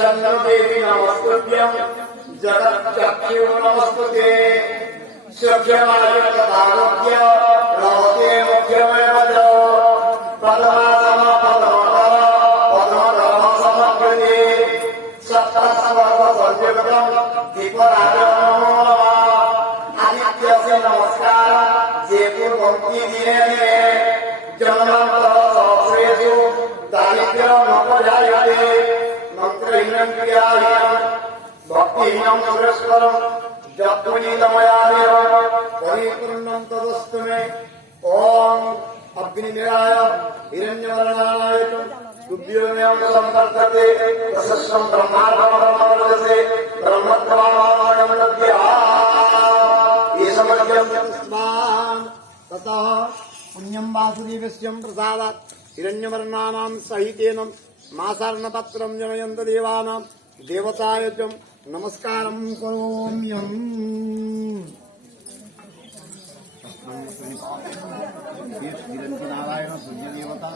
चंद्रदेवी नमस्तुभ्यं जगच्चक्षु नमस्तुते शक्यमायतारोग्य लभते मुख्यमेव च पद्मासम पद्मकर पद्मधर समग्रते सप्तस्वर्गपर्यन्तं दीपराजं नमो नमः आदित्यस्य नमस्कार जे कुर्वन्ति दिने दिने जन्मान्तः सहस्रेषु दारिद्र्यं नोपजायते मंत्रहीनं क्रियाहीनं भक्तिहीनं सुरेश्वरं जप्तुनीतमयादेव परिपूर्णं तदस्तु मे। ओम अग्निदेवाय हिरण्यवर्णाय तुभ्योमेव संवर्धते तस्सं ब्रह्माण्डमवर्धते ब्रह्मत्वामयं लभ्यः ये समर्प्यं तस्मात् ततः पुण्यं वासुदेवस्य प्रसादात् हिरण्यवर्णानां सहितेन मासार्णपत्रं जनयन्त देवानां देवताय च नमस्कारं करोम्यहम्। नारायण सूर्य देवता